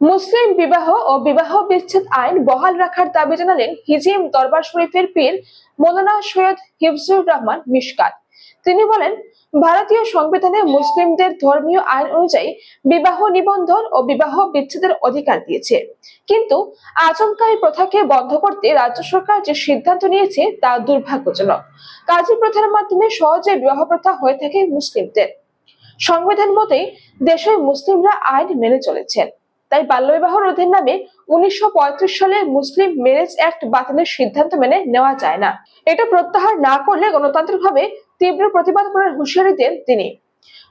মুসলিম বিবাহ ও বিবাহ বিচ্ছেদ আইন বহাল রাখার দাবি জানালেন হিজিম দরবার শরীফের পীর মৌলানা সৈয়দ হিফজুর রহমান মিশকাত। তিনি বলেন, ভারতীয় সংবিধানে মুসলিমদের ধর্মীয় আইন অনুযায়ী বিবাহ নিবন্ধন ও বিবাহ বিচ্ছেদের অধিকার দিয়েছে, কিন্তু আচমকা এই প্রথাকে বন্ধ করতে রাজ্য সরকার যে সিদ্ধান্ত নিয়েছে তা দুর্ভাগ্যজনক। কাজী প্রথার মাধ্যমে সহজে বিবাহ প্রথা হয়ে থাকে মুসলিমদের। সংবিধান মতে দেশের মুসলিমরা আইন মেনে চলেছেন, তাই বাল্যবিবাহ রোধের নামে 1935 সালে মুসলিম ম্যারেজ অ্যাক্ট বাতিলের সিদ্ধান্ত মেনে নেওয়া যায় না। এটা প্রত্যাহার না করলে গণতান্ত্রিকভাবে তীব্র প্রতিবাদ করার হুঁশিয়ারি দেন তিনি।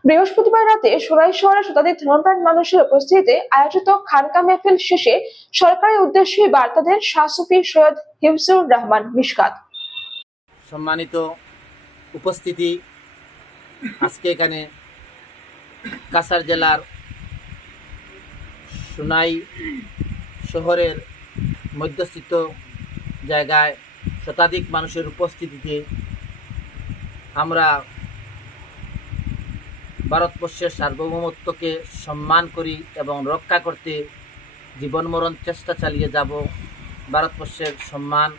বৃহস্পতিবার রাতে সরাই শহরে শতাধিক ধর্মপ্রাণ মানুষের উপস্থিতিতে আয়োজিত খানকা মেহফিল শেষে সরকারের উদ্দেশ্যে বার্তা দেন শাহ সুফি সৈয়দ হিফজুর রহমান মিশকাত। সম্মানিত উপস্থিতি, আজকে এখানে কাছাড় জেলার সোনাই শহরের মধ্যস্থিত জায়গায় শতাধিক মানুষের উপস্থিতিতে আমরা ভারতবর্ষের সার্বভৌমত্বকে সম্মান করি এবং রক্ষা করতে জীবন মরণ চেষ্টা চালিয়ে যাব। ভারতবর্ষের সম্মান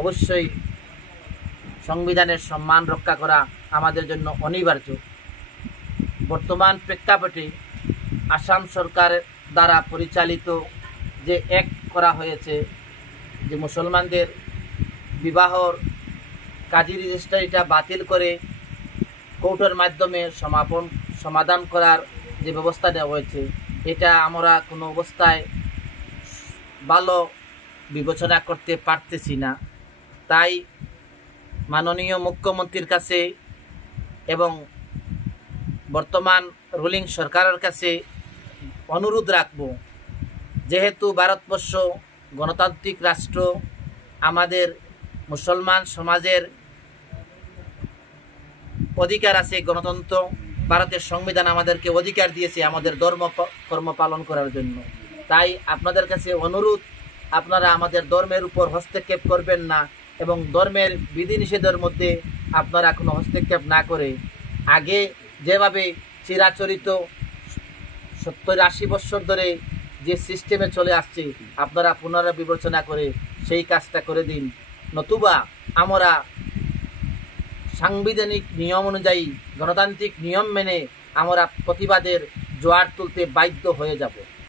অবশ্যই, সংবিধানের সম্মান রক্ষা করা আমাদের জন্য অনিবার্য। বর্তমান প্রেক্ষাপটে আসাম সরকারের দ্বারা পরিচালিত যে অ্যাক্ট করা হয়েছে, যে মুসলমানদের বিবাহর কাজী রেজিস্ট্রিটা বাতিল করে কোর্টের মাধ্যমে সমাধান করার যে ব্যবস্থা নেওয়া হয়েছে, এটা আমরা কোনো অবস্থায় ভালো বিবেচনা করতে পারতেছি না। তাই মাননীয় মুখ্যমন্ত্রীর কাছে এবং বর্তমান রুলিং সরকারের কাছে অনুরোধ রাখব, যেহেতু ভারতবর্ষ গণতান্ত্রিক রাষ্ট্র, আমাদের মুসলমান সমাজের অধিকার আছে গণতন্ত্র। ভারতের সংবিধান আমাদেরকে অধিকার দিয়েছে আমাদের কর্ম পালন করার জন্য। তাই আপনাদের কাছে অনুরোধ, আপনারা আমাদের ধর্মের উপর হস্তক্ষেপ করবেন না এবং ধর্মের বিধিনিষেধের মধ্যে আপনারা কোনো হস্তক্ষেপ না করে আগে যেভাবে চিরাচরিত 70-80 বছর ধরে যে সিস্টেমে চলে আসছে, আপনারা পুনর্বিবেচনা করে সেই কাজটা করে দিন। নতুবা আমরা সাংবিধানিক নিয়ম অনুযায়ী, গণতান্ত্রিক নিয়ম মেনে আমরা প্রতিবাদের জোয়ার তুলতে বাধ্য হয়ে যাব।